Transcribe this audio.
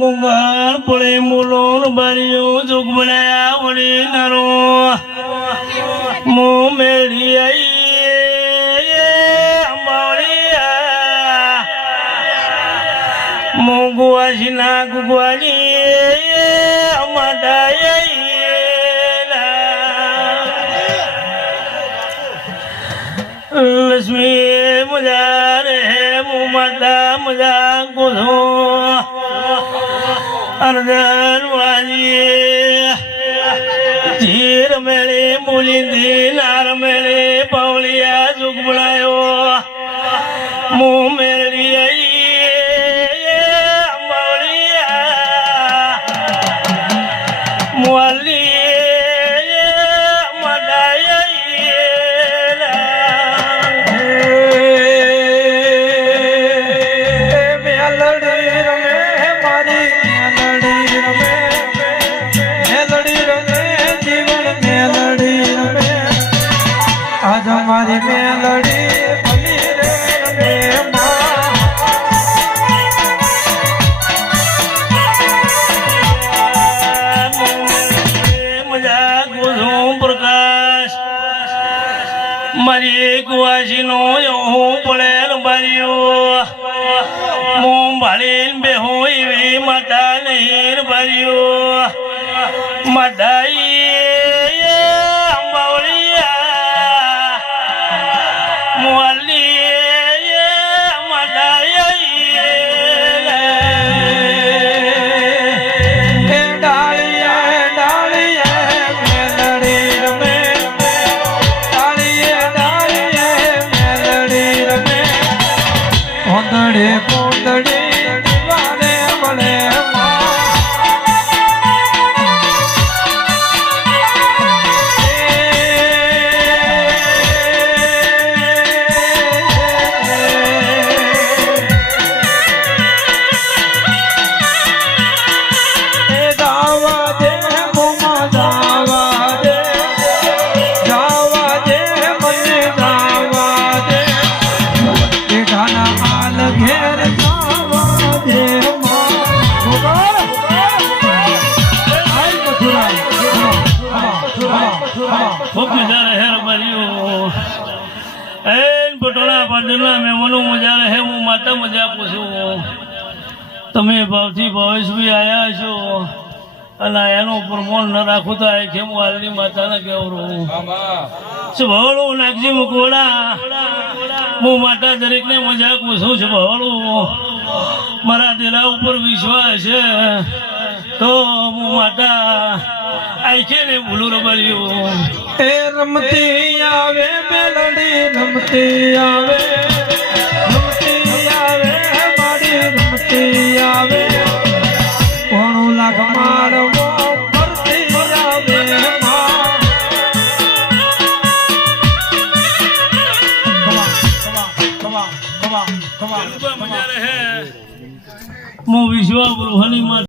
ગુંગાર પડે મુલોન બારીઓ જોગ બનાયા વળી નારો મો મેળી આઈ અંબાવળિયા મો ગુવાસી ના ગુગવાની અમાડાય લક્ષ્મી મજા રે જાગુ ગોધો અર્જન વાજી ધીર મેળે મુલિંદી નાર મેળે પવળિયા જુગ બનાયો મુ મેળી આઈ અંબાવળિયા મારી માં. એક વાસીનો હું પડેલ બારીઓ. હું ભાળીન બેહો એવી માતા નહીં બારીઓ. માતાઈ કોંદડે કોંદડે રહે પટોળા પાટણના મહેમાનો મજા રહે હું માતા મજા પૂછું તમે ભાવથી ભાવેશભાઈ આવ્યા છો. અને એનો પ્રમોણ ન રાખો તો આ કેમ વાલની માતાને કહેવું સ્વભાવળું નાગજી મુકોડા હું માતા દરેકને મજાક પૂછું છું, ભાવળું. મારા દિલા ઉપર વિશ્વાસ છે. તો હું માતા છે ને ભૂલું રબારીઓ એ રમતી આવે મેલડી રમતી આવે. રમતી આવે મારી રમતી આવે. કોણું લાખ મારવો ફરતી આવે હું વિશ્વ ગૃહની